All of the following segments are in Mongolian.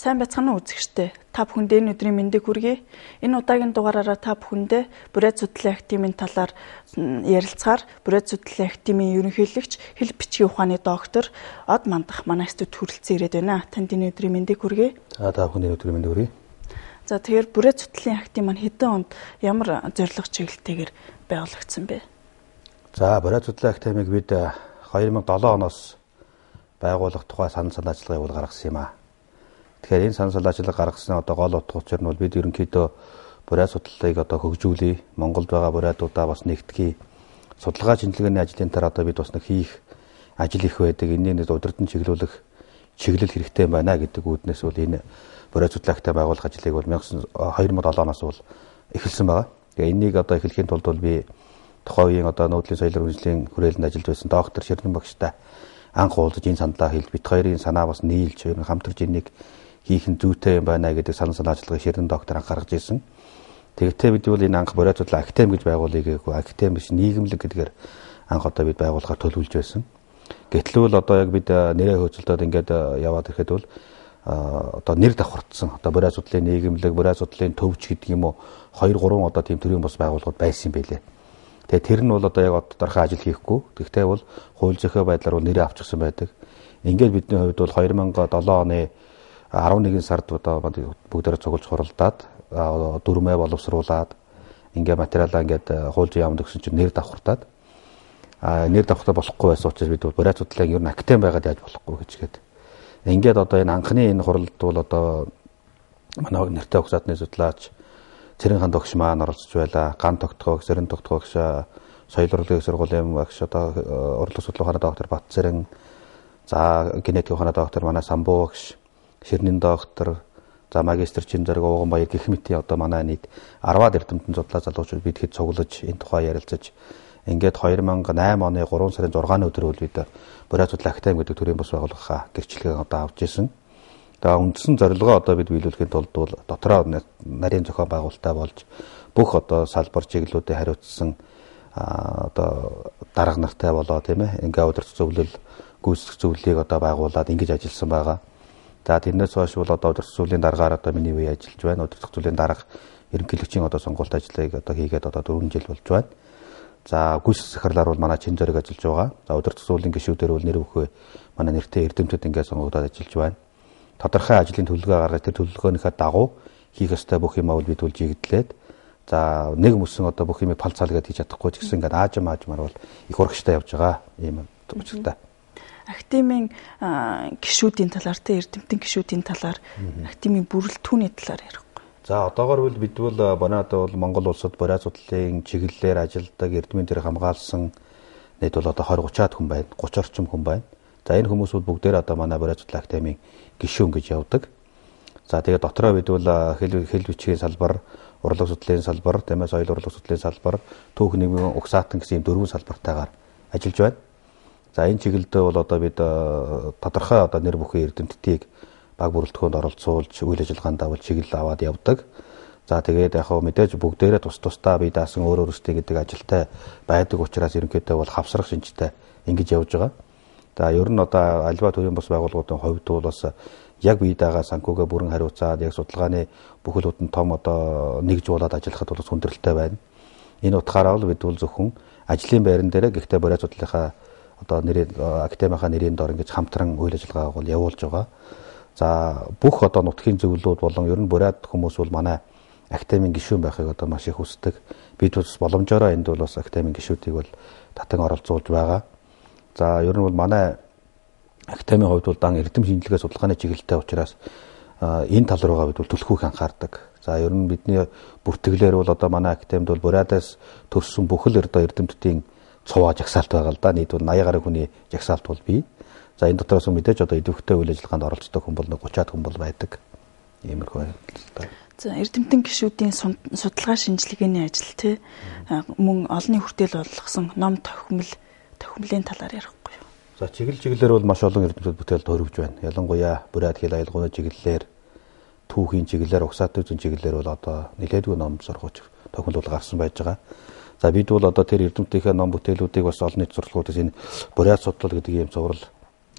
Сайн байцгаана уу үзэгчдээ. Та бүхэнд энэ өдрийн мэндийг хүргэе. Энэ удаагийн дугаараараа та бүхэндээ Бүрээд судлалын академийн талаар ярилцахаар Бүрээд судлалын академийн ерөнхийлөгч хэл бичгийн ухааны доктор Од Мандах манай студид хүрэлцэн ирээд байна. Танд энэ өдрийн мэндийг хүргэе. Та бүхэнд энэ өдрийн мэндийг хүргэе. За тэгэхээр Бүрээд судлалын академи маань хэдэн онд ямар зорилго чиглэлтэйгээр байгуулагдсан бэ? За Бүрээд судлалын академиг бид 2007 оноос байгуулах тухай санал ажиллагааг гаргасан юм аа. Тэгэхээр энэ санал ажиллагаа гаргасан гол утга учир нь бол бид ерөнхийдөө Бүрээд судлалыг хөгжүүлээ. Монголд байгаа бурайдуудаа бас нэгтгэе. Судалгаа шинжилгээний ажлын дараа бид бас хийх ажил их байдаг. Энэний удирдан чиглүүлэх чиглэл хэрэгтэй байна гэдэг үүднээс бол энэ Бүрээд судлалын академи байгуулах ажлыг бол 2007 оноос бол эхэлсэн байгаа. Тэгээ энийг эхлэхийн тулд бол би тухайн үеийн нүүдлийн соёлын хөгжлийн хүрээлэнд ажиллаж байсан доктор Ширнэн багштай анх уулзаж энэ саналаа хэлж бит хоёрын санаа бас нийлж хамтарч энийг хийх нь зүйтэй юм байна гэдэг санал ажиллагааг Ширнэн доктор анх гаргаж ирсэн. Тэгэхдээ бид бол энэ анх Бүрээд судлалын академи гэж байгуулъя гэхгүй академи биш нийгэмлэг гэдгээр анх бид байгуулахаар төлөвлөж байсан. Гэтэл бол яг бид нэрээ хөөцөлдөөд ингээд яваад ирэхэд бол нэр давхардсан. Бүрээд судлалын нийгэмлэг, Бүрээд судлалын төвч гэдэг юм уу 2-3 тийм төрлийн бас байгууллагууд байсан юм байлээ. Тэгээ тэр нь бол яг тодорхой ажил хийхгүй. Тэгвэл бол хууль зохио байдлаар бол нэрээ авчихсан байдаг. Ингээд бидний хувьд бол 2007 оны 11 сард бүгдээрээ цуглаж хуралдаад дүрмээ боловсруулад ингээ материалаа ингээд хууль зүйн яамд өгсөн чинь нэр давхартаад нэр давхартаа болохгүй байсан учраас бид Бүрээд судлалын ер нь академи байгаад яаж болохгүй гэжгээд ингээд энэ анхны энэ хуралд бол манай нэртэй угсаатны судлаач Цэрэн хаан тогш маань оролцож байла. Ган тогтгоог, Сэрэн тогтгоогч, соёл урлагийн сургуулийн багш урлаг судлалын ухааны доктор Бат Цэрэн, за генетик ухааны доктор манай Самбуу багш, Ширнэн доктор, за магистр Чинзэрэг Ууган Баяр гэх мэт манай нийт 10-аад эрдэмтэн судлаа залуучууд бид хэд цуглаж энэ тухай ярилцаж ингээд 2008 оны 3 сарын 6-ны өдөр бол бид Бүрээд судлалын академи гэдэг төрлийн бас байгуулах гэрчлэгээ авч ирсэн. Тэгээ үндсэн зорилгоо бид биелүүлэхийн тулд бол дотроо нарийн зохион байгуулалттай болж бүх салбар чиглэлүүдэд хариуцсан дарга нартай болоо тийм ээ ингээ удирдах зөвлөл гүйцэтгэх зөвлөлийг байгуулад ингэж ажилласан байгаа. За тэрнээс хойш бол удирдах зөвлөлийн даргаар миний үе ажиллаж байна. Удирдах зөвлөлийн дарга ерөнхийлөгчийн сонголт ажлыг хийгээд 4 жил болж байна. За гүйцэтгэх захирлаар бол манай Чинзэрэг ажиллаж байгаа. За удирдах зөвлөлийн гишүүдээр бол нэр бүхий манай нэртэй эрдэмтэд ингээ сонгогдоод ажиллаж байна. Тодорхой ажлын төлөвлөгөө гаргаж тэр төлөвлөгөөнийхөө дагуу хийх ёстой бүх юм бол бид үлжигдлээд за нэг мөсөн бүх юмыг пал цаалгаад хийж чадахгүй ч гэсэн ингээд аажмаар бол их урагштай явж байгаа юм учиртай. Академийн гишүүдийн талаар эрдэмтэн гишүүдийн талаар академийн бүрэлдэхүүний талаар ярихгүй. За одоогоор бид бол Банаад бол Монгол улсад Бүрээд судлалын чиглэлээр ажилладаг эрдмийн дээр хамгаалсан нийт бол 20-30-аад хүн байна. 30 орчим хүн байна. За энэ хүмүүс бол бүгдээр манай Бүрээд судлалын академийн гишүүн гэж явдаг. За тэгээд дотроо бид бол хэл бичгийн салбар, урлаг судлалын салбар, соёл урлаг судлалын салбар, түүх нийгмийн угсаатан гэсэн 4 салбартаагаар ажиллаж байна. За энэ чиглэлдээ бол бид тодорхой нэр бүхий эрдэмтдийг баг бүрэлдэхүүнд оролцуулж үйл ажиллагаанд чиглэл аваад явдаг. За тэгээд мэдээж бүгдээрээ тусдаа бие даасан өөр өөрсдөө гэдэг ажилтай байдаг учраас ерөнхийдөө бол хавсрах шинжтэй ингэж явж байгаа. За ер нь альва төрлийн бас байгууллагуудын хувьд бол бас яг бие дагаа санхүүгээ бүрэн хариуцаад яг судалгааны бүхэл бүтэн том нэгжуулаад ажиллахад бол хүндрэлтэй байна. Энэ утгаараа бид бол зөвхөн ажлын байран дээр гэхдээ Бүрээд судлалынхаа нэрийн академийнхаа нэрийн дор ингэж хамтран үйл ажиллагааг бол явуулж байгаа. За бүх нутгийн зөвлөлүүд болон ер нь Бүрээд хүмүүс бол манай академийн гишүүн байхыг одоо маш их хүсдэг. Бид бас боломжоор энд бол бас академийн гишүүдийг бол татан оролцуулж байгаа. За ер нь бол манай академийн хувьд бол дан эрдэм шинжилгээ судалгааны чиглэлтэй учраас энэ тал руугаа бид бол түлхүүх анхаардаг. За ер нь бидний бүртгэлээр бол одоо манай академид бол Буриадаас төрсэн бүх л одоо эрдэмтдийн цуваа жагсаалт байгаа л да. Нийт бол 80 гаруй хүний жагсаалт бол бий. За энэ дотроос мэдээж одоо идэвхтэй үйл ажиллагаанд оролцдог хүн бол 30-аад хүн бол байдаг. Иймэрхүү байдлаа. За эрдэмтэн гишүүдийн судалгаа шинжилгээний ажил тий мөн олонний хүртэл болгосон ном тохиомлын талаар ярихгүй юу? За чиглэлээр бол маш олон эрдэмтдүүд бүтээлд хоригж байна. Ялангуяа Буриад хэл аялгауны чиглэлээр, түүхийн чиглэлээр, угсаатын үзэн чиглэлээр бол одоо нэлээдгүй ном сургууч тохиолдол гарсан байж байгаа. За бид бол одоо тэр эрдэмтдийнхээ ном бүтээлүүдийг бас олон нийт сургалтуудаас энэ Буриад судлал гэдэг ийм зурвал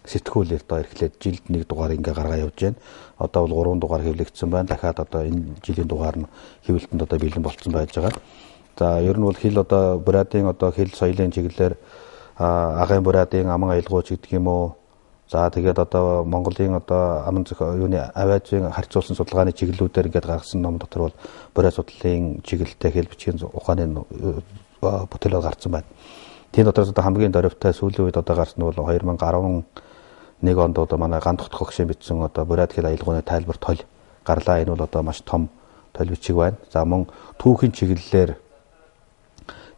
сэтгүүлээр одоо эрхлээд жилд нэг дугаар ингээ гаргаа явж байна. Одоо бол 3 дугаар хэвлэгдсэн байна. Дахиад одоо энэ жилийн дугаар нь хэвлэлтэнд одоо бэлэн болцсон байж байгаа. За ер нь бол хэл одоо Буриадын одоо хэл соёлын чиглэлээр Агайн Буриадын аман аялгууч гэдэг юм уу. За тэгээд одоо Монголын одоо аман юуны авиазын харьцуулсан судалгааны чиглэлүүдээр ингээд гаргасан ном дотор бол Буриад судлалын чиглэлтэй хэл бичгийн ухааны бүтээл гарсан байна. Тийм дотроос одоо хамгийн дөрөвтэй сүүлийн үед одоо гарсан нь бол 2011 онд одоо манай Ган Тогтох гişэн бичсэн одоо Буриад хэл аялгауны тайлбар толь гарлаа. Энэ бол одоо маш том толь бичиг байна. За мөн түүхийн чиглэлээр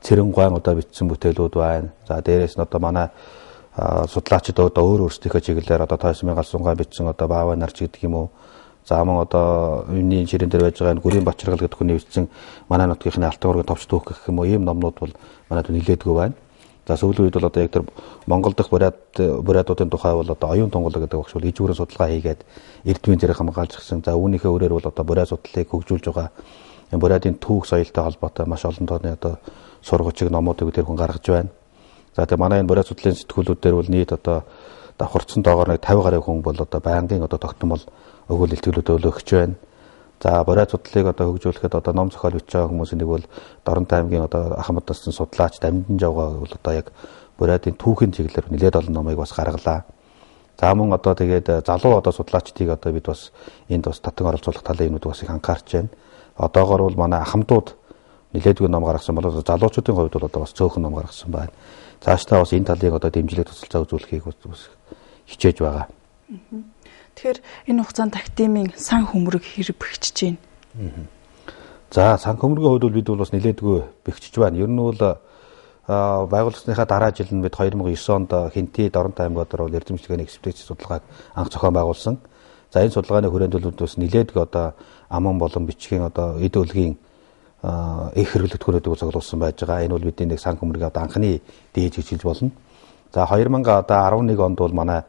Цэрэнгуайн одоо бичсэн бүтээлүүд байна. За дээрээс нь одоо манай судлаачид одоо өөр өөрсдийнхөө чиглэлээр одоо Тойсмын Галсунгай бичсэн одоо Баавай нарч гэдэг юм уу. За мөн одоо юуны ширээн дээр байж байгаа Гүрийн Бачиргал гэдэг хүний бичсэн манай нутгийнхны Алтан ургийн товч түүх гэх юм уу ийм номнууд бол манайд нэлээдгүй байна. За сүүлийн үед бол одоо яг тэр Монгол дахь Буриадуудын тухай бол одоо оюун тунгалаг гэдэг багш бол ижүүрэн судалгаа хийгээд эрдмийн зэрэг хамгаалж гисэн. За үүнийхээ өрөөр бол одоо Буриад судлалыг хөгжүүлж байгаа Буриадын түүх соёлтой холбоотой маш олон тооны одоо сургуучиг номуудыг тэр хүн гаргаж байна. За тэгээ манай энэ Буриад судлалын сэтгүүлүүдээр бол нийт одоо давхарцсан доогоор нэг 50 гаруй хүн бол одоо байнгын одоо тогтмол өгөөл илтгэлүүд өгч байна. За Буриад судлалыг одоо хөгжүүлэхэд одоо ном зохиол бичиж байгаа хүмүүсийн нэг бол Доронтой аймгийн одоо Ахмад насны судлаач Дамжин Жавгаа бол одоо яг Буриадын түүхийн чиглэлээр нэлээд олон номыг бас гаргалаа. За мөн одоо тэгээд залуу одоо судлаачдыг одоо бид бас энд бас татан оролцуулах талын юмуд бас их анхаарч байна. Одоогоор бол манай ахмадууд нэлээдгүй ном гаргасан бол залуучуудын хувьд бол одоо бас цөөхөн ном гаргасан байна. Цаашдаа бас энэ талыг одоо дэмжлэг тусалцаа үзүүлэхийг бас хичээж байгаа. Тэгэхээр энэ хугацаанд академийн сан хөмрөг хэрэг бэхжиж байна. За сан хөмрөгийн хувьд бид бол бас нэлээдгүй бэхжиж байна. Ер нь бол байгууллагынхаа дараа жил нь бид 2009 онд Хинти Доронтой аймаг дотор бол эрдэмчлэгээний экспедиц судалгааг анх зохион байгуулсан. За энэ судалгааны хүрээнд бас нэлээдгүй одоо аман болон бичгийн одоо эд өлгийн их хэрэглэгдэхүүнүүдийг цуглуулсан байж байгаа. Энэ бол бидний нэг сан хөмрөгийн одоо анхны дээж хичээлж болно. За 2011 онд бол манай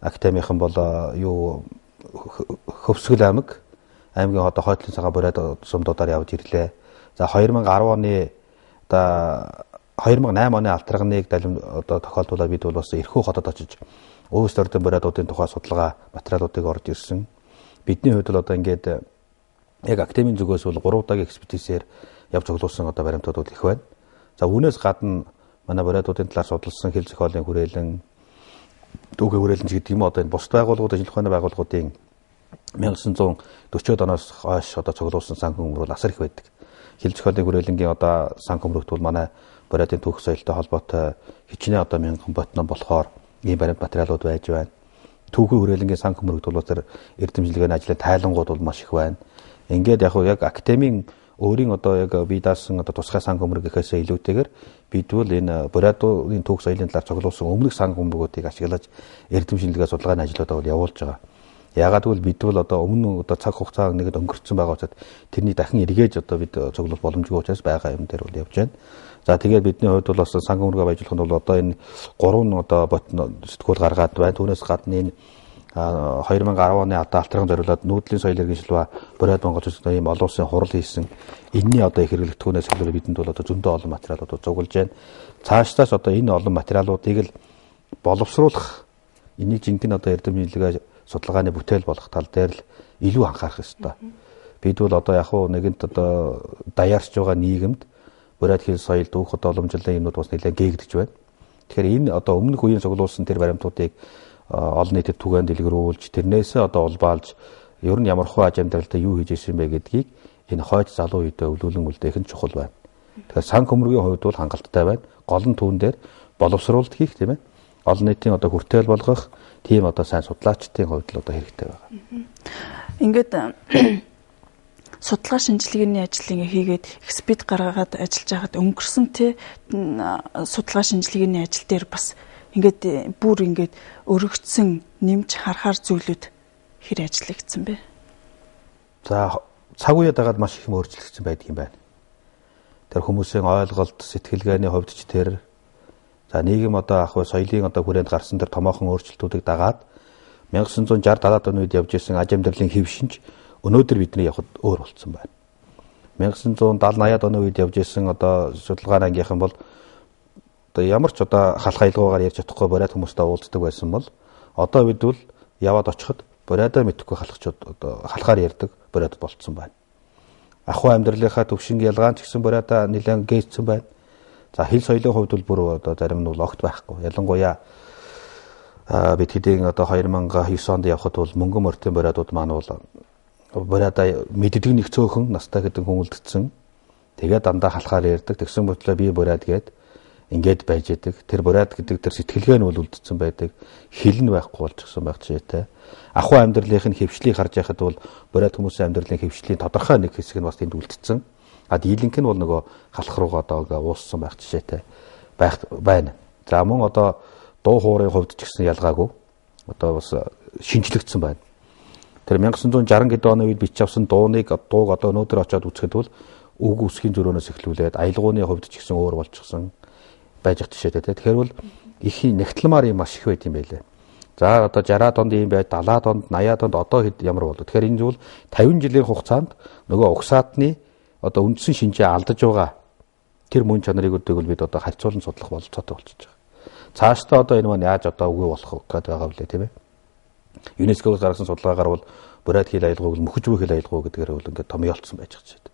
академийнхан бол юу Хөвсгөл аймгийн одоо хойтлын цагаан Буриад сумдуудаар явж ирлээ. За 2010 оны одоо 2008 оны алтрагныг одоо тохиолдуулаад бид бол бас эрхүү хотод очиж өөс ордын Буриадуудын тухай судалгаа материалуудыг орж ирсэн. Бидний хувьд бол одоо ингээд яг академийн зүгээс бол 3 удаагийн экспедицээр явж цуглуулсан одоо баримтууд бол их байна. За үүнээс гадна манай Буриадуудын талаар судалсан хэл зохиолын хүрээлэн, түүхийн хүрээлэн гэдэг юм одоо энэ бус байгууллагууд, ажил ухааны байгууллагуудын 1940-од оноос хойш одоо цуглуулсан сан хөмрөг бол асар их байдаг. Хэл зохиолын хүрээлэнгийн одоо сан хөмрөгт бол манай Буриадын түүх соёлтой холбоотой хичнээн одоо 1000 ботном болохоор ийм баримт материалууд байж байна. Түүхийн хүрээлэнгийн сан хөмрөгт бол тэр эрдэмчлэгээний ажлын тайлангууд бол маш их байна. Ингээд яг академийн өөрийн одоо яг бие даасан одоо тусгай сан хөмрөг гэхээсээ илүүтэйгээр бид бол энэ Буриадын түүх соёлын талаар цуглуулсан өмнөх сан хөмрөгүүдийг ашиглаж эрдэмчлэгээ судалгааны ажлуудаа бол явуулж байгаа. Яагаад гэвэл бид бол одоо өмнө одоо цаг хугацаа нэгэд өнгөрцөн байгаа учраас тэрний дахин эргээж одоо бид цуглуулах боломжгүй учраас байгаа юм дээр бол явж байна. За тэгээд бидний хувьд бол бас сан хөмрөг ажиллах нь бол одоо энэ 3 одоо сэтгүүл гаргаад байна. Түүнээс гадна энэ 2010 оны одоо алтран зориулаад нүүдлийн соёл иргэншил ба Буриад Монгол улсын ийм олон улсын хурал хийсэн энэний одоо их хэрэглэгдэхүүнээс хэлбэл бидэнд бол одоо зөндөө олон материалууд зугулж байна. Цаашдаас одоо энэ олон материалуудыг л боловсруулах энийг жинхэнэ одоо эрдэмчлэгээ судалгааны бүтээл болох тал дээр л илүү анхаарах ёстой. Бид бол одоо яг хуу нэгэнт одоо даяарч байгаа нийгэмд Буриад хэл соёл дүүх одоо уламжлалын юмнууд бас нэлээд гээгдэж байна. Тэгэхээр энэ одоо өмнөх үеийн цуглуулсан тэр баримтуудыг олон нийтэд түгээн дэлгэрүүлж тэрнээсээ одоо улбаалж ер нь ямар хөө аж амьдралтай юу хийж ирсэн бэ гэдгийг энэ хойд залуу үедээ өвлүүлэн үлдээх нь чухал байна. Тэгэхээр сан хөмрөгийн хувьд бол хангалттай байна. Гол нь түүн дээр боловсруулалт хийх тийм ээ. Олон нийтийн одоо хүртээл болгох тийм одоо сайн судлаачдын хувьд л одоо хэрэгтэй байгаа. Ингээд судалгаа шинжилгээний ажлыг хийгээд экспед гаргаад ажиллаж байхад өнгөрсөн судалгаа шинжилгээний ажил дээр бас ингээд бүр ингээд өргөцсөн нэмж харахаар зүйлүүд хэр ажиллагдсан бэ? За цаг үеэ дагаад маш их юм өөрчлөгдсөн байдаг юм байна. Тэр хүмүүсийн ойлголт, сэтгэлгээний хувьд ч тэр за нийгэм одоо ах соёлын одоо хүрээнд гарсан тэр томоохон өөрчлөлтүүдийг дагаад 1960-70-аад оны үед явж исэн аж амьдралын хэв шинж өнөөдөр бидний явахад өөр болцсон байна. 1970-80-аад оны үед явж исэн одоо судалгааны ангийнхан бол одоо ямар ч одоо халах аялгаагаар ярьж чадахгүй бурайд хүмүүстэй уулздаг байсан бол одоо үед бол яваад очиход бурайдаа мэдхгүй халахчууд одоо халахаар ярьдаг бурайд болцсон байна. Ахуй амьдралынхаа төвшинг ялгаан ч гэсэн бурайдаа нэлээд гээцсэн байна. За хэл соёлын хувьд бол бүр одоо зарим нь бол огт байхгүй. Ялангуяа бид хэдийн одоо 2009 онд явхад бол мөнгөн мөртийн бурайдууд маань бол бурайдаа мэддэг нэг цөөхөн настай гэдэг хүн үлдсэн. Тэгээд дандаа халахаар ярьдаг. Тэгсэн мөртлөө би бурайд гээд ингээд байж идэг. Тэр бурайд гэдэг тэр сэтгэлгээ нь бол үлдсэн байдаг. Хэл нь байхгүй болчихсон байх жишээтэй. Ахуй амьдралын хэвшлийг харж байхад бол бурайд хүмүүсийн амьдралын хэвшлийн тодорхой нэг хэсэг нь бас тэнд үлдсэн. Дийлэнх нь бол нөгөө халах руугаа одоо ууссан байх жишээтэй байна. За мөн одоо дуу хоорын хувьд ч гэсэн ялгаагүй. Одоо бас шинжлэгдсэн байна. Тэр 1960 гэдэг оны үед бичиж авсан дууг одоо өнөөдөр очиод үзэхэд бол үг үсгийн зөрөөнөөс эхлүүлээд аялгауны хувьд ч гэсэн өөр болчихсон байж байгаа жишээтэй. Тэгэхээр бол их нэгтлэмар юм маш их байт юм байлээ. За одоо 60-аад онд юм байд, 70-аад онд, 80-аад онд одоо хэд ямар болов. Тэгэхээр энэ зүйл 50 жилийн хугацаанд нөгөө угсаатны одоо үндсэн шинжээ алдаж байгаа тэр мөн чанарыг бол бид одоо харьцуулан судлах бололцоотой болчихж байгаа. Цаашдаа одоо энэ маань яаж одоо үгүй болох гэдэг байгаа вэ тийм ээ. ЮНЕСКО-гоос гаргасан судалгаагаар бол бурайд хэл аялгауг мөхөж буй хэл аялгау гэдгээр бол ингээд томьёолцсон байж байгаа юм.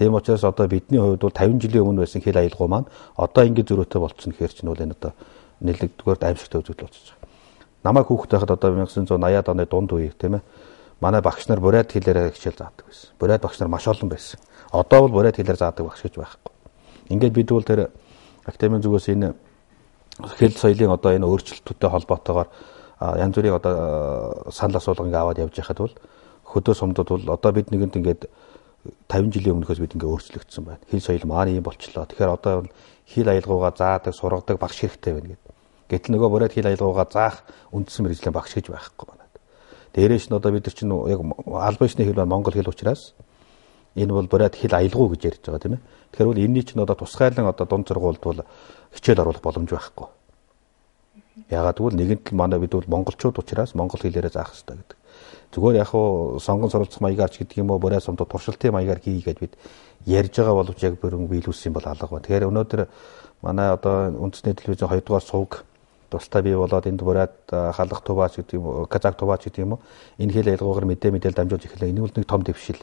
Тийм учраас одоо бидний хувьд бол 50 жилийн өмнө байсан хэл аялгау маань одоо ингээд зөрөөтэй болчихно гэхээр чинь бол энэ одоо нэлээдгээр аимшигтай үзэгдэл болчихж байгаа. Намайг хүүхэд байхад одоо 1980-аад оны дунд үе тийм ээ. Манай багш нар бурайд хэлээр хичээл заадаг байсан. Бурайд багш нар маш олон байсан. Одоо бол бурайд хэлээр заадаг багш гэж байхгүй. Ингээд бид бол тэр академийн зүгээс энэ хэл соёлын одоо энэ өөрчлөлтүүдтэй холбоотойгоор янз бүрийн одоо санал асуулгыг аваад явж байхад бол хөдөө сумдууд бол одоо бид нэгэнд ингээд 50 жилийн өмнөхөөс бид ингээд өөрчлөгдсөн байна. Хэл соёл маань юм болчлоо. Тэгэхээр одоо хэл аялгаугаа заадаг, сургадаг багш хэрэгтэй байна гэдэг. Гэтэл нөгөө бурайд хэл аялгаугаа заах үндсэн мэргэжлийн багш гэж байхгүй байна. Дээрээс нь одоо бид нар чинь яг албан ёсны хэл маань монгол хэл учраас энэ бол бурайд хэл аялгау гэж ярьж байгаа тийм ээ. Тэгэхээр бол энэний чинь одоо тусгайлан одоо дунд сургуульд бол хичээл оруулах боломж байхгүй. Ягаад гэвэл нэгэнт л манай бид бол монголчууд учраас монгол хэлээрээ заах хэрэгтэй гэдэг. Зүгээр яг хуу сонгон суралцах маягаар ч гэдэг юм уу бурайд сумд туршилтын маягаар хийгээд бид ярьж байгаа боловч яг бүрэн биелүүлсэн бол алга байна. Тэгэхээр өнөөдөр манай одоо үндэсний телевизэн 2 дугаар сувг тустай бий болоод энд бурайд халах туваач гэдэг юм уу, казак туваач гэдэг юм уу энэ хэл аялгаугаар мэдээлэл дамжуулж эхлэв. Энэ бол нэг том дэвшил.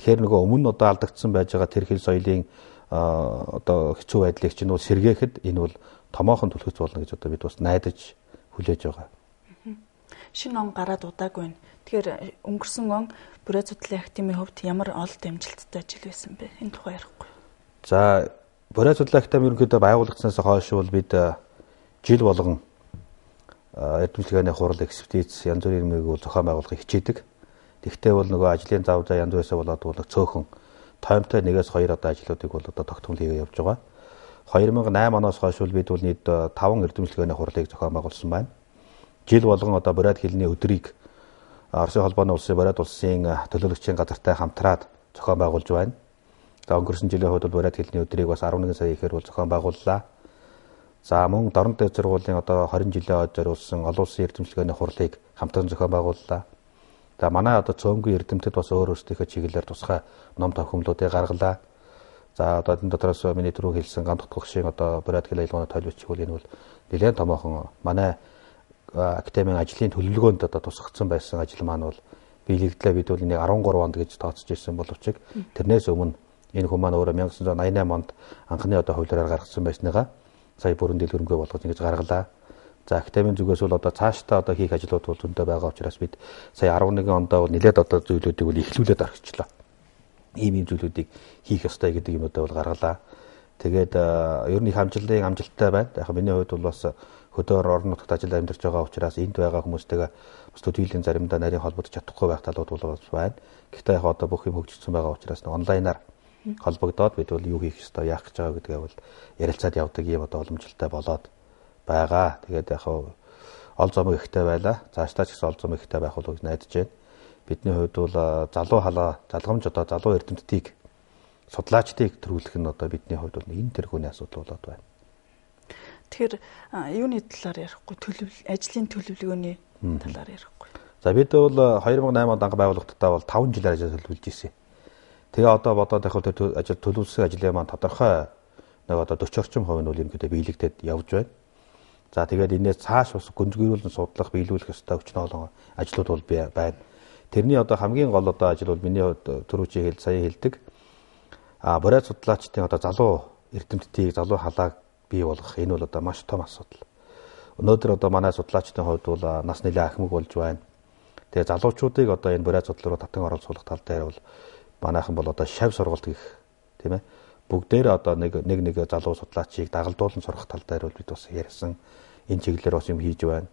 Тэгэхээр нөгөө өмнө одоо алдагдсан байж байгаа тэр хэл соёлын одоо хэцүү байдлыг чинь бол сэргээхэд энэ бол томоохон түлхэж болно гэж одоо бид бас найдаж хүлээж байгаа. Шинэ он гараад удаагүй байна. Тэгэхээр өнгөрсөн он бурайд судлалын академийн хувьд ямар олд амжилттай ажил байсан бэ? Энэ тухай ярихгүй. За бурайд судлалын академи ерөнхийдөө байгуулагдсанаас хойш бол бид жил болгон эрдэмтдийн хурал экспедиц янз бүрийн юмыг зохион байгуулахыг хичээдэг. Тэгвэл бол нөгөө ажлын зав заа янз бүрээсээ болоод бол цөөхөн тоймтой 1-2 одоо ажлуудыг бол одоо тогтмол хийгээ явж байгаа. 2008 оноос хойш бид бол нийт 5 эрдэмтдийн хурлыг зохион байгуулсан байна. Жил болгон одоо бурайд хэлний өдрийг Оросын холбооны улсын бурайд улсын төлөөлөгчийн газартай хамтраад зохион байгуулж байна. За өнгөрсөн жилийн хувьд бол бурайд хэлний өдрийг бас 11 сая ихээр бол зохион байгууллаа. За мөн дорн дээд сургуулийн одоо 20 жилийн зориулсан олон улсын эрдэмтдийн хурлыг хамтран зохион байгууллаа. За манай одоо цөөнгүй эрдэмтэд бас өөр өөрсдийнхөө чиглэлээр тусгай ном тохиомлуудыг гаргалаа. За одоо энэ дотроос миний түрүү хэлсэн ганц утгагчийн одоо бурайд хэл аялгауны тойлогч бол энэ бол нэлээд томоохон манай академийн ажлын төлөвлөгөөнд одоо тусгагдсан байсан ажил маань бол биелэгдлээ бид бол энийг 13 онд гэж тооцож ирсэн боловч тэрнээс өмнө энэ хүмүүс маань өөрөө 1988 онд анхны одоо хуулиараар гаргасан байсныгаа сая бүрэн дэлгэрэнгүй болгож ингэж гаргалаа. За академийн зүгээс бол одоо цаашдаа одоо хийх ажлууд бол зөндөө байгаа учраас бид сая 11 онд бол нэлээд одоо зүйлүүдийг бол эхлүүлээд орхичлаа. ийм зүйлүүдийг хийх ёстой гэдэг юмудаа бол гаргалаа. Тэгээд ер нь их амжилттай байна. Яг миний хувьд бол бас хөдөөр орон нутагт ажиллаж амьдарч байгаа учраас энд байгаа хүмүүстэйгээ бас төдийлөн заримдаа нарийн холбогдож чадахгүй байх талууд бол байна. Гэхдээ яг одоо бүх юм хөгжсөн байгаа учраас онлайнаар холбогдоод бид бол юу хийх ёстой, яах гэж байгаа гэдгээ бол ярилцаад явдаг ийм одоо боломжтой болоод байгаа. Тэгээд яг ол зам ихтэй байлаа. Цаашдаа ч гэсэн ол зам ихтэй байх болов гэж найдаж байна. Бидний хувьд бол залуу халаа, залгамж одоо залуу эрдэмтдийг судлаачдыг төрүүлэх нь одоо бидний хувьд бол энэ тэрхүүний асуудал болоод байна. Тэгэхээр юуны талаар ярихгүй, ажлын төлөвлөгөөний талаар ярихгүй. За бид бол 2008 онд анх байгуулагдтаа бол 5 жилээр ажил төлөвлөж ирсэн. Тэгээ одоо бодоод яг ажил төлөвлөсөн ажлын маань тодорхой нэг одоо 40 орчим хувь нь бол ерөнхийдөө биелэгдээд явж байна. За тэгээд энэс цааш бас гүнзгийрүүлэн судлах, биелүүлэх ёстой өчнө олон ажлууд бол байна. Тэрний одоо хамгийн гол одоо ажил бол миний түрүүчийн сая хэлдэг бурайд судлаачдын одоо залуу эрдэмтдийг, залуу халааг бий болгох энэ бол одоо маш том асуудал. Өнөөдөр одоо манай судлаачдын хувьд бол нас нэлээд ахмаг болж байна. Тэгээ залуучуудыг одоо энэ бурайд судлал руу татан оруулах тал дээр бол манайхан бол одоо шав сургалт гэх тийм ээ бүгдээр одоо нэг залуу судлаачийг дагалдуулан сурах тал дээр бол бид бас ярьсан энэ чиглэлээр бас юм хийж байна.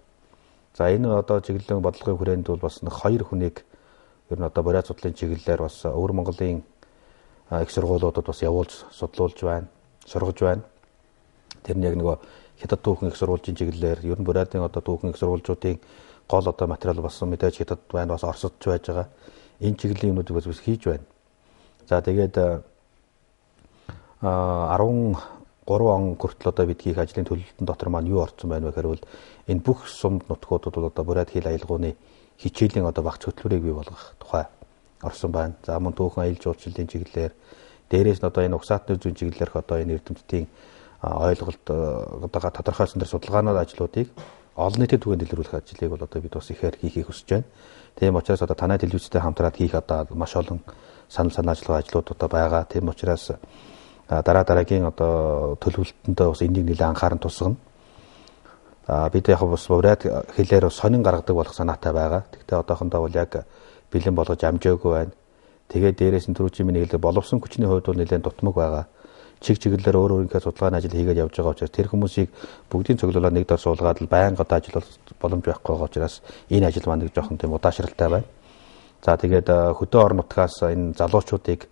За энэ одоо чиглэлийн бодлогын хүрээнд бол бас 2 хүнийг ер нь одоо бурайд судлалын чиглэлээр бас Өвөр Монголын их сургуулиудад бас явуулж судлуулж байна, сургаж байна. Тэр нь яг нөгөө хятад түүхэн их сурвалжийн чиглэлээр ер нь бурайдын одоо түүхэн их сурвалжуудын гол одоо материал болсон мэдээж хятад байна, бас Оросд ч байж байгаа. Энэ чиглэлийн юмнуудыг бас хийж байна. За тэгээд 13 он хүртэл одоо бид хийх ажлын төлөвлөлтөн дотор маань юу орсон байна вэ гэхээр энэ бүх сумд нутгуудад бол одоо бурайд хил аялгауны хичээлийн одоо багц хөтөлбөрийг бий болгох тухай орсон байна. За мөн түүхэн аялал жуулчлалын чиглэлээр дээрээс нь одоо энэ угсаатны зүйн чиглэлээрх одоо энэ эрдэмтдийн ойлголт одоо тодорхойлсон дээр судалгаанууд ажлуудыг олон нийтэд түгээн дэлгэрүүлэх ажлыг бол одоо бид бас ихээр хийхийг хүсэж байна. Тийм учраас одоо танай телевизтэй хамтраад хийх одоо маш олон санал санаачлагын ажлууд одоо байгаа. Тийм учраас дараагийн одоо төлөвлөлтөндөө бас энийг нэлээд анхааран тусгана. Бид яг бас бурайд хэлээр сонин гаргадаг болох санаатай байгаа. Гэхдээ одоохондоо бол яг бэлэн болгож амжаагүй байна. Тэгээд дээрээс нь түрүүчийн миний хэлдэг боловсон хүчний хувьд бол нэлээд дутмаг байгаа. Чиглэлээр өөрийнхөө судалгааны ажил хийгээд явж байгаа учраас тэр хүмүүсийг бүгдийн цуглуулаад нэг дор суулгаад л байнга одоо ажиллах боломж байхгүй байгаа учраас энэ ажил маань нэг жоохон тийм удаашралтай байна. За тэгээд хөдөө орон нутгаас энэ залуучуудыг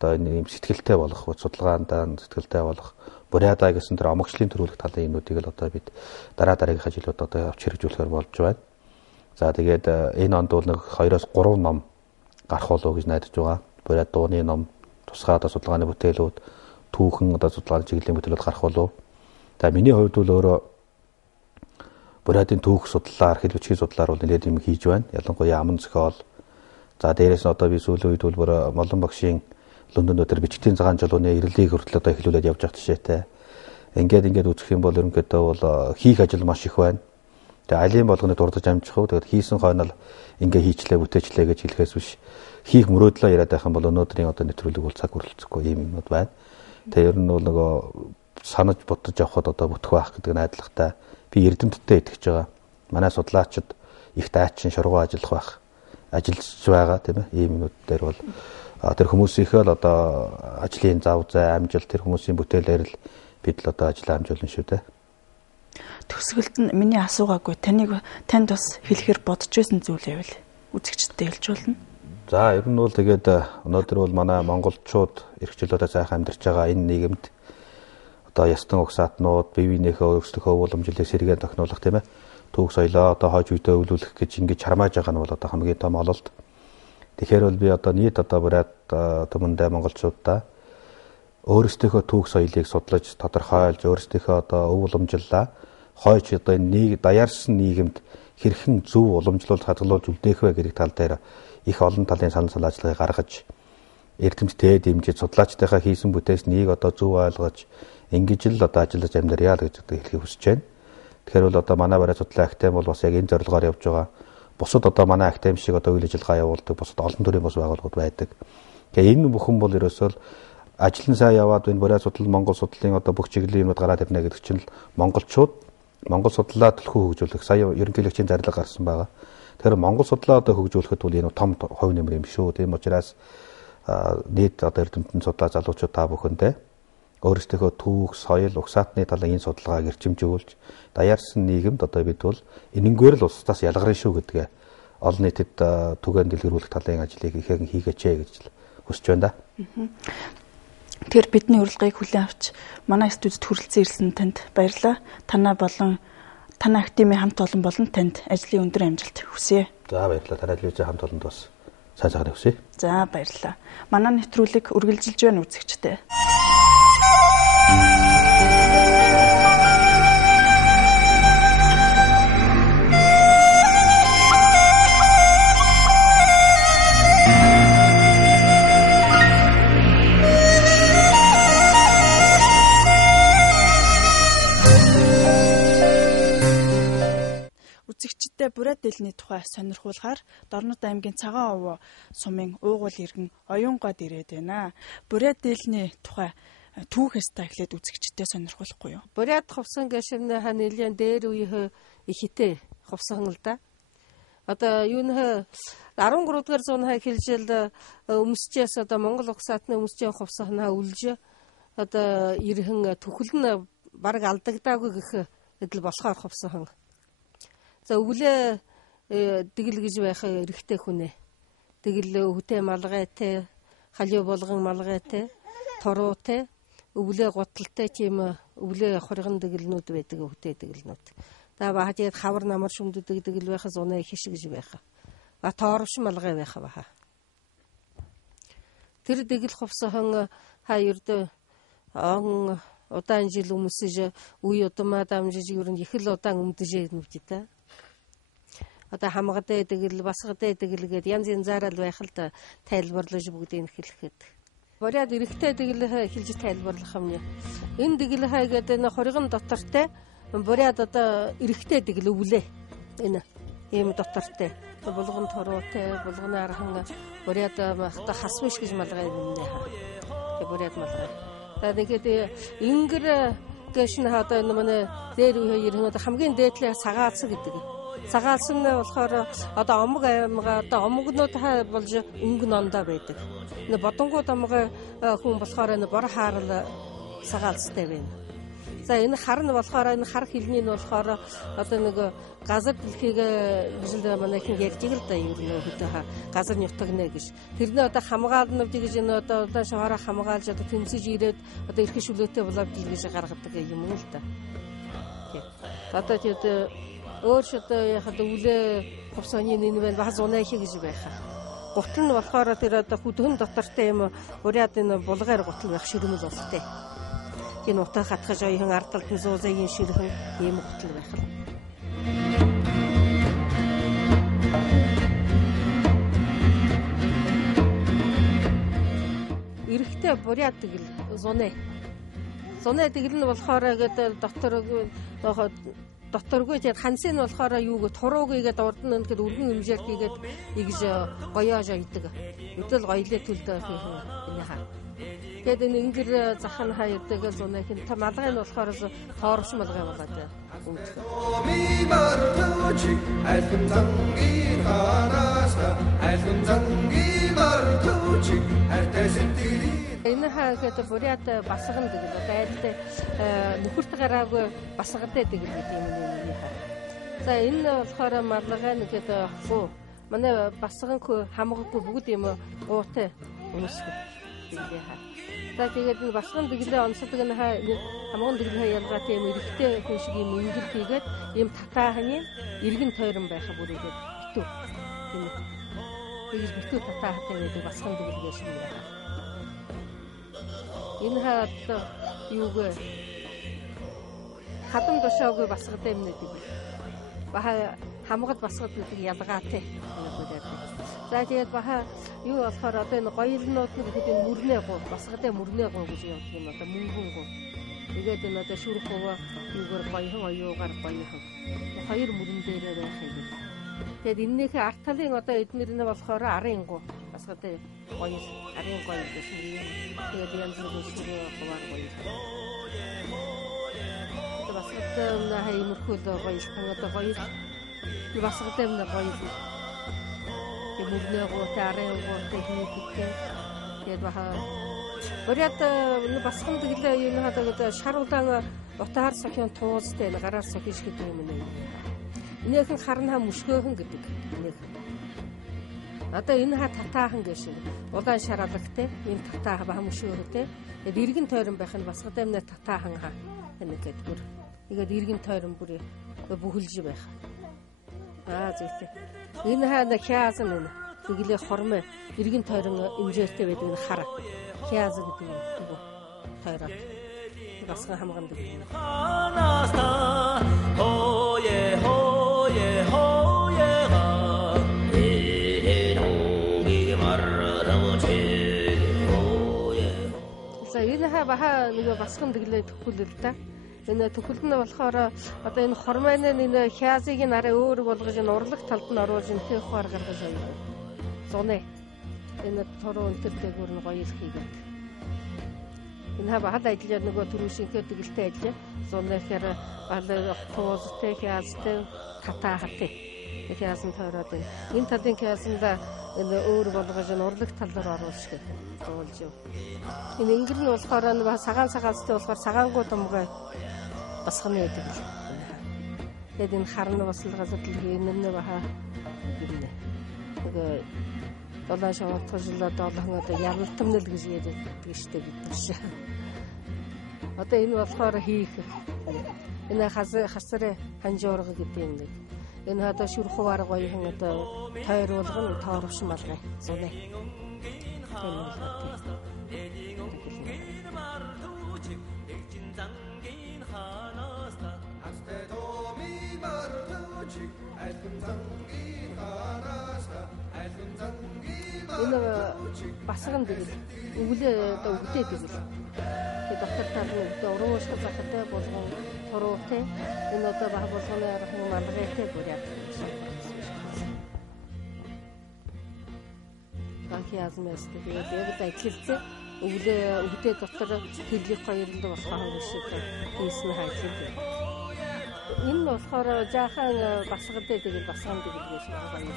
одоо энэ юм сэтгэлтэй болох, судалгаанд сэтгэлтэй болох бурайдаа гэсэн тэр омогчлын төрүүлэх талын юмнуудыг л одоо бид дараагийнхаа жилүүд одоо авч хэрэгжүүлэхээр болж байна. За тэгээд энэ онд бол нэг 2-3 ном гарах болов гэж найдаж байгаа. Бурайд дууны ном, тусгай одоо судалгааны бүтээлүүд, түүхэн одоо судалгааны чиглэлийн бүтээлүүд гарах болов. За миний хувьд бол өөрөө бурайдын түүх судлалаар, хэл бичгийн судлалаар бол нэлээд юм хийж байна. Ялангуяа аман зохиол. За дээрээс нь одоо би сүүлийн үед бол бүр Молон багшийн Лондонд өдөр бичгийн цагаан жолооны эрлийг хүртэл одоо эхлүүлээд явж байгаа жишээтэй. Ингээд үзэх юм бол ерөнхийдөө бол хийх ажил маш их байна. Тэгээ алийн болгоны дурдж амжих уу. Тэгээд хийсэн хойно л ингээ хийчлээ, бүтээчлээ гэж хэлэхээс биш. Хийх мөрөөдлөө яриад байх юм бол өнөөдрийн одоо нэвтрүүлэг бол цаг хүрэлцэхгүй юм юмуд байна. Тэгээ ер нь бол нөгөө санаж бодож явхад одоо бүтэх байх гэдэг найдвартай. Би эрдэмтдтэй итгэж байгаа. Манай судлаачид их дайчин шургуу ажиллах байх. Ажиллаж байгаа тийм ээ. Ийм юмуд дээр бол тэр хүмүүсийнхээ л одоо ажлын зав зай, амжилт тэр хүмүүсийн бүтээлээр л бид л одоо ажиллаа амжуулна шүү дээ. Төгсгөлд нь миний асуугаагүй танд бас хэлэхэр бодож байсан зүйл байвал үзэгчдэд хэлж болно. За ер нь бол тэгээд өнөөдөр бол манай монголчууд эрх чөлөөтэй сайхан амьдарч байгаа энэ нийгэмд одоо ястан угсаатнууд бие биенийхээ өөрсдийнхөө уламжлалыг сэргээн тохиолох тийм ээ. Түүх соёлоо одоо хойж үедээ өвлүүлэх гэж ингэж чармааж байгаа нь бол одоо хамгийн том ололт. Тэгэхээр бол би одоо нийт одоо бурайд түмэндээ монголчуудаа өөрсдийнхөө түүх соёлыг судлаж тодорхойлж өөрсдийнхөө одоо өв уламжлалаа хойч одоо нэг даяарсан нийгэмд хэрхэн зөв уламжлуулж хадгалуулж үлдээх вэ гэдэг тал дээр их олон талын санал санаачлагыг гаргаж эрдэмтдээ дэмжиж судлаачдынхаа хийсэн бүтээснийг одоо зөв ойлгож ингэж л одоо ажиллаж амьдарья л гэж хэлхийг хүсэж байна. Тэгэхээр бол одоо манай барай судлалын академи бол бас яг энэ зорилгоор явж байгаа. Бусад одоо манай академи шиг одоо үйл ажиллагаа явуулдаг бусад олон төрлийн бас байгууллагууд байдаг. Тэгэхээр энэ бүхэн бол ерөөсөө ажлын сайн яваад энэ бурай судлал Монгол судлалын одоо бүх чиглэлийн юмуд гараад ирнэ гэдэг чинь монголчууд Монгол судлалаа төлхөө хөгжүүлэх сая ерөнхийлөгчийн зарлага гарсан байгаа. Тэгэхээр Монгол судлалаа одоо хөгжүүлэхэд бол энэ том хувь нэмэр юм шүү. Тийм учраас нийт одоо эрдэмтэн судлаа залуучууд та бүхэндээ өөрсдийнхөө түүх, соёл, угсаатны талын энэ судалгааг эрчимжүүлж даяарсан нийгэмд одоо бид бол энэнгээр л улсаас ялгарна шүү гэдгээ олон нийтэд түгээн дэлгэрүүлэх талын ажлыг ихээн хийгээч гэж хүсэж байна да. Тэгэхээр бидний урилгыг хүлээн авч манай студид хүрэлцэн ирсэн танд баярлалаа. Танаа активийн хамт олон болон танд ажлын өндөр амжилт хүсье. За баярлалаа. Танай телевизийн хамт олонд бас сайн сайхан хүсье. За баярлалаа. Манай нэвтрүүлэг үргэлжилж байна үзэгчтэй. Үзэгчдээ Бурайд дэлний тухай сонирхуулахаар Дорнод аймгийн Цагаан овоо сумын уугуул иргэн оюунгад ирээд байна. Бурайд дэлний тухай түүхээс та эхлээд үзэгчдээ сонирхуулахгүй юу? Бурайд хувсан гашивны ха нэлээд дээр үеийнхээ ихтэй хувсан л да. Одоо юу нэ 13 дугаар зууны хэлжэл өмсчээс одоо Монгол угсаатны өмсчийн хувсанаа үлж одоо ирхэн түхэл нь баг алдагдаагүй гэх эдл болохоор хувсан. За өвлөө тэгэл гэж байх эрэгтэй хүнээ. Тэгэл хөтэ малгайтай, халиу болгон малгайтай, туруутай, өвлөө гуталтай тийм өвлөө хоригон дэглэнүүд байдаг хөтэ дэглэнүүд. За баажид хавар намар шүмддэг дэгэл байхаас унаа их шиг гэж байх. Ба тооровш малгай байх баха. Тэр дэгэл хувсахан хаярд удаан жил өмсөж үе удамаа дамжиж ер нь их л удаан өмдөж нүвч та. Одоо хамгатай дэгэл басгатай дэгэл гээд янз янз зарал байх л да тайлбарлаж бүгдийг хэлэхэд. Бурайд эрэхтэй дэгэл хэлж тайлбарлах юм. Энэ дэгэл хайгээд энэ хоригон дотортой бурайд одоо эрэхтэй дэгэл өвлөө. Энэ ийм дотортой. Булган тороотой, булганы архан бурайд махта хасвиш гэж малгай нэмнэ хаа. Тэг бурайд малгай. За тэгээд ингэр гэшин одоо энэ манай дээр үе иргэнүүд хамгийн дээдлээ сагаалсан гэдэг. Сагаалсан нь болохоор одоо омог аймага одоо омогнууд болж өнгө нондоо байдаг. Энэ бодонгууд омог хүн болохоор энэ бор хаарал сагаалцтай байна. За энэ хар нь болохоор энэ хар хилний нь болохоор одоо нэг газар дэлхийг bijil манайхан ярьж игэл да ер нь хөтөө газар нутагнэ гэж. Тэрнээ одоо хамгаална гэж энэ одоо шуураа хамгаалж одоо тэмцэж ирээд одоо эрхэ шүлөөтэй болоод гэж гаргадаг юм уу л да. Одоо тэгээд өөршөдөө яхад өвлөө хувсаны нэн байна баз унаа хий гэж байхаа. Гутал нь болохоор тэр одоо хөдгөн дотортой юм бурайд энэ булгаар гутал байх ширмэл болтой. Тийм утаа хатгаж оюун ардалт нь зуугийн ширхэн ийм гутал байх л. Эрэхтэй бурайд тэгэл зунаа. Зунаа тэгэл нь болохоор гэдэг доторгүй тэгээд хансын нь болохоор юу гэ туруугийгээд урд нь ингээд өргөн хэмжээр хийгээд игж гоёож ойдог. Өдөл гоёлээ төлдөө энэ хаа. Тэгээд энэ ингэр захын хаярдаг л унаа хин та малгай нь болохоор тоорч малгай болоод байна. Энэ хаагаад бурайд басган гэдэг байлтай нөхөрт гараагүй басгатай гэдэг юм юм хаа. За энэ болохоор малгай нэгэд хөө манай басган хамгагүй бүгд юм гуутай өмсгөө гэдэг хаа. За тэгээд энэ басган дэглээ онцлог нь хамган дэглээ ялгаатай юм эрэхтэй хүн шиг юм ингэл хийгээд юм татаахны иргэн тойрон байхаа бүрээгээд битүү. Тэгээд битүү татаахтай гэдэг басган дэглээ шиг юм. Энэ хаад юуг хадам душаагүй басгатай юм нэдэг. Баха хамгад басгад гэдэг ялгаатай. За тэгээд баха юу болохоор одоо энэ гоёлнууд нэг гэдэг мөрнээ гоо басгатай мөрнээ гоо гэж явах юм одоо мөнгөн гоо. Тэгээд энэ одоо шүрх гоо юугаар гоёхон оюугаар гоёхон. Хоёр мөрөн дээрээ байх юм. Тэгээд эннийхээ арт талын одоо эднэр нь болохоор арын гоо басгатай гоёл арын гоёл гэж юм. Тэгээд янз бүрийн шүрх гоо гоёл. Тэгээд басгатай энэ хаймөрхөл гоёл одоо гоёл басгатай энэ гоёл. Мөрнөө гоотой арын гоотой хийхдээ Тэгээд баха Бурят басхан тэглээ юм хадаа шар удаан утаар сохин туузтай гараар сохиж гэдэг юм нэ. Энийхэн харнаа мөшгөөхөн гэдэг. Одоо энэ ха татаахан гэж удаан шараалагтай энэ татаа баха мөшгөөхтэй. Тэгээд иргэн тойрон байх нь басгад амна татаахан ха гэдэг бүр. Тэгээд иргэн тойрон бүр бүхэлж байх. Зүйтэй. Энэ ха хяасан нь тэглээ хормоо иргэн тойрон имжээртэй байдаг нь хар. Хяаз гэдэг юм тойроо басган хамгаан гэдэг. За энэ баха нэг басган тэглээ төгөл л да. Энэ төгөл нь болохоор одоо энэ хормойны энэ хяазыг нь арай өөр болгож энэ урлаг талд нь оруулж энэ хөхөр гаргаж байна. Зунэ. Энэ тороо өнтөртэй гөрн гоё их хийгээд. Энэ бахад ажиллаж нөгөө түрүүшинхээ тэгэлтэй ажиллаа. Зунэхээр балаа туузтай хяазтай татаа хатыг. Хяасан тойроод энэ талын хяасанда энэ өөр болгож энэ урлаг талаар оруулж гэдэг. Зуулж юу. Энэ ингэр нь болохоор нэг сагаанцтай болохоор сагаангуу томгой басхны гэдэг л. Тэгээд энэ харна баслагаас дэлхий нэмнэ баха гинэ. Тэгээ долоо шавтгалаа долоо одоо яралтамнал гэж яриад штэ бид нар шээ. Одоо энэ болохоор хийх. Энэ хасрын ханжуурга гэдэг юм нэг. Энэ одоо шүрхвар гоёхан одоо тойруулгын тоорвш малгай зунэ. Энэ басган дэгэл өвлөө одоо өвдөө дэгэл. Тэгээд доктор тань өвдөө уруу ууштай захтай болгон туруутай энэ одоо баг болгоны арга юм алгайтай бүрээ. Хяазмаас тэгээд яг ажиллалцээ өвдөө дотор хэллэг хоёрлог болох юм шиг хийсэн хайцлаа. Энэ болохоор жаахан басгатай тэгээд басган дэгэл гэж байна.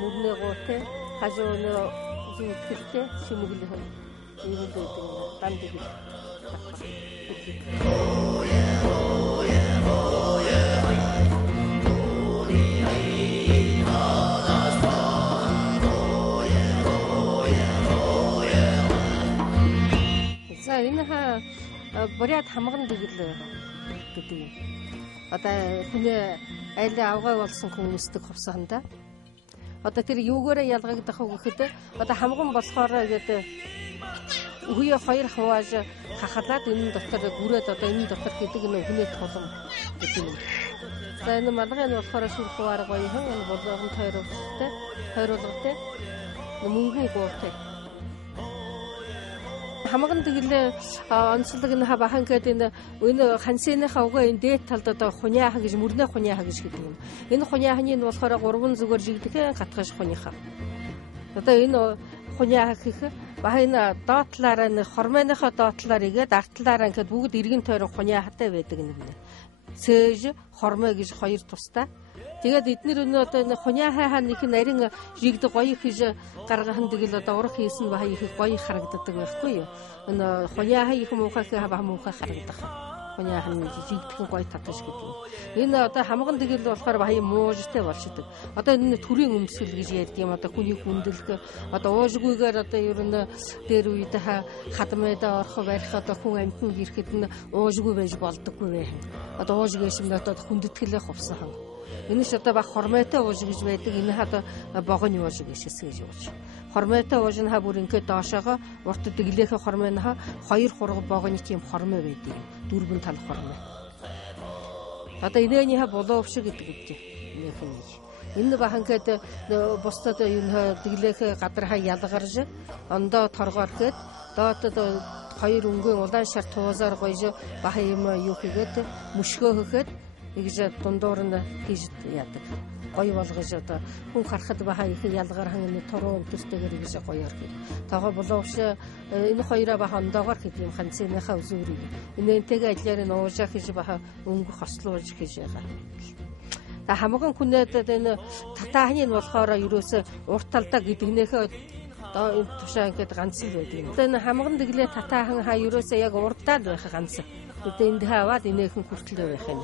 Мөрнөө гоотэй хажууны зүйтэй шимэглэх юм гэдэг данд гэж. За энэ буряд хамган дэгэл гэдэг юм. Одоо хүний айл авгай болсон хүмүүсдэг хувсаханда одоо тэр юугаараа ялгагдах вэ гэхэд одоо хамган болохоор гэдэг үхий хоёр хувааж хахалаад энэ дотор гүрээд одоо энэ дотор гэдэг нь хүний тулам гэдэг юм. За энэ малгай нь болохоор шүрхвар гоёхан энэ болгон тойруулгатай мөнгөн гууртай. Хамган тэглээ онцлог нь бахан гэдэг энэ хансныхаа угаа энэ дээд талд одоо хуняаха гэж мөрнөө хуняаха гэж гэдэг юм. Энэ хуняахны нь болохоор 3 зүгээр жигдэх гатгаш хуняаха. Одоо энэ хуняаха гэх баха энэ доотлаараа нэг хормойныхоо доотлаар игээд артлаараа ингээд бүгд иргэн тойрон хуняахтай байдаг нэг нэ. Цээж хормой гэж хоёр тустай. Тэгээд эднэр өнөө одоо энэ хуняахаа нэг нарийн жигд гоё хийж гаргахан тэгэл одоо урах хийсэн баха их гоё харагддаг байхгүй юу. Энэ хуняахаа их муухай баха муухай харагдах. Хуняахан жигдхэн гоё татаж гэдэг. Энэ одоо хамган тэгэл болохоор баха муужтай болшдог. Одоо энэ төрийн өмсгөл гэж ярьдаг юм. Одоо хүний хүндлэх одоо уужгүйгээр одоо ер нь дээр үед хадмайда орох барих одоо хүн амьтан ирэхэд нь уужгүй байж болдоггүй байх. Одоо уужгүй шимд одоо хүндэтгэлээ хувсан. Энэ ч одоо баг хормойтой ууж гэж байдаг. Энэ хад богоны ууж гэшээс гэж ууж. Хормойтой ууж нь бүр ингээд доошоогоо урт дэглэхэ хормойноо 2-3 богоны тийм хормой байдаг. Дөрвөн тал хормой. Одоо энэний булуувш гэдэг юм. Энэ баханкад бусдад энэ дэглэхэ гадархаа ялгарж ондоо торгоор гээд доотод 2 өнгөн улаан шар туузаар гоёж баха юм юу хийгээд мөшгөө хөөхөд ингэж дундуур нь хийж яадаг. Гоё болгож одоо хүн харахад баха их ялгаар ханганы туруу өвдөстэйгээр ингэж гоёор гээд. Тага булуувш энэ хоёроо баха ондоогоор хэд юм ханцныхаа үзүүрийг. Энэнтэйгээ ажиллаар нь уужаа хийж баха өнгө хослуулж хийж байгаа. Хамган хүнээд энэ татаахны нь болохоор ерөөсө урт талдаа гэдгнэхээ одоо энэ тушаа ингээд ганц л байдаг юм. Одоо энэ хамган дэглээ татаахан хаа ерөөсөө яг урдаад байх ганц. Одоо энд хаваад инээхэн хүртэл байх юм.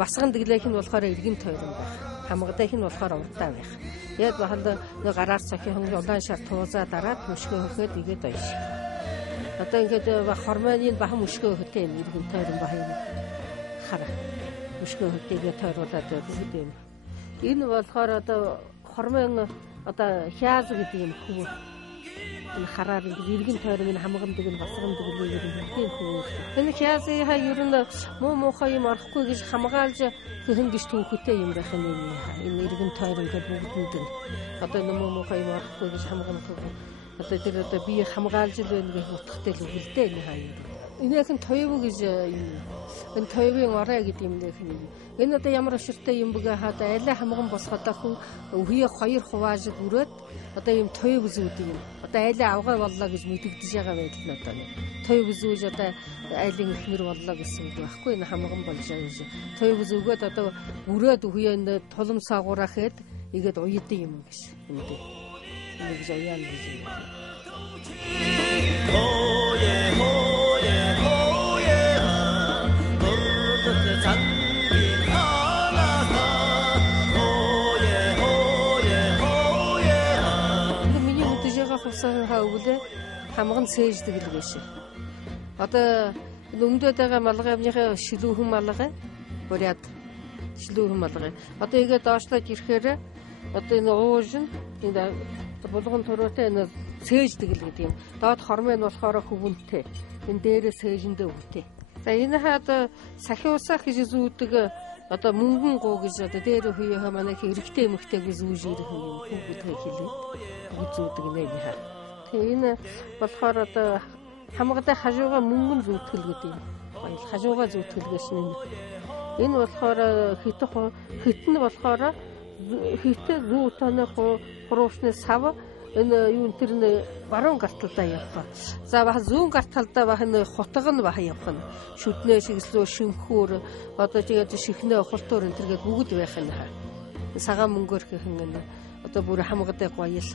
Басган дэглээх нь болохоор иргэн тойрон байх. Хамгадаах нь болохоор урдаа байх. Яг бахал нэг гараар цохихон улаан шар туузаа дараад мөшгөө хөхөд игээд ойш. Одоо ингээд хормойны бахан мөшгөө хөхтэй юм иргэн тойрон бах юм. Хараа. Мөшгөө хөхтэйгээ тойруулаад бүгд юм. Энэ болохоор одоо хормойн одоо хяаз гэдэг юм хүү. Энэ хараар иргэн тойрон энэ хамгадаг нь басган дэглээ юм бүгдийн хүү. Энэ хяазын хаа ер нь муухай юм орохгүй гэж хамгаалж хөрөнгө гэж түүхтэй юм байх юм. Энэ иргэн тойрон гэдэг бүгдэнд нь одоо энэ муухай юм орохгүй гэж хамгаалах. Одоо тэр одоо би хамгаалж л байна гэх утгатай л үгэлдээ энэ хаа юм. Энэхэн тоёв гэж энэ тоёвын орой гэдэг юм нэх юм. Энэ одоо ямар өшөртэй юм бгээ хаад алай хамган босгоод хүн үхий 2 хувааж өрөөд одоо юм тоёв зүүдэг юм. Одоо алай авгаа боллоо гэж мэдэгдэж байгаа байдал нь одоо тоёв зүүж одоо айлын ихнэр боллоо гэсэн үг байхгүй энэ хамган болж байгаа юм. Тоёв зүүгээд одоо өрөөд үхий энэ тулам саагуурахад игээд уйдсан юм гэж энэ гэж аяан гэж юм. Хавлаа хамган цээждэг л байшээ. Одоо өмдөд байгаа малгайвныхаа шилүүхэн малгай буряд шилүүхэн малгай. Одоо игээ доошлоод ирэхээр одоо энэ уужин энэ булган туруутай энэ цээждэг л гэдэг юм. Доод хормын нь болохоор хөвөнтэй. Энэ дээрээ цээжэндээ өвтэй. За энэ хаад сахин усах гэж зүүдэг одоо мөнгөн гоо гэж одоо дээр хүйхэ манай хэрэгтэй эмхтэйг зүүж ирэх юм хүүхдтэй хэлээ. Зүүдэг нэ хаа. Энэ болохоор одоо хамгадай хажууга мөнгөн зүүтгэл гэдэг юм. Баял хажууга зүүтгэл гэж нэ. Энэ болохоор хитэн болохоор хитэ зүү таны хуруушны сав энэ юу тэр нэ баруун гарталдаа явах. За бах зүүн гарталдаа бах энэ хутга нь бах явах нь. Шүднээ шигслөө шинхүүр одоо тэгээд шихнээ хултуур энэ тэргээд бүгд байх нь хаа. Сагаан мөнгөөр хийхэн энэ одоо бүр хамгадай гоёл.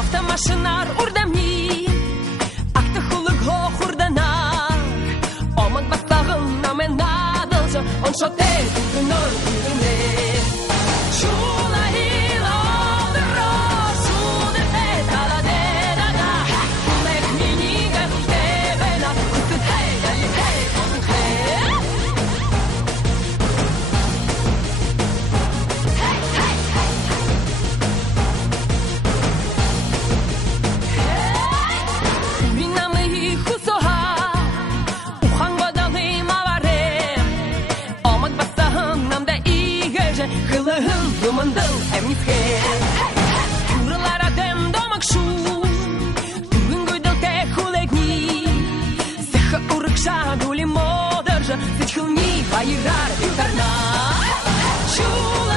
Автомашинар урдамни Актахулык хохурданар Оман бастағын намен надылжы Он шотен күнір күріне Шула хила одыра Шуды пет аладедада Кулек минига күштебена Күстіт хей, али хей, қосын хей Хылығын думандың әмніскен Күрілара дәм домақшу Күгін көйділ тәк хүләкні Сіхі ұрықша дөлі модыржы Січхілні байырар бетарна Шула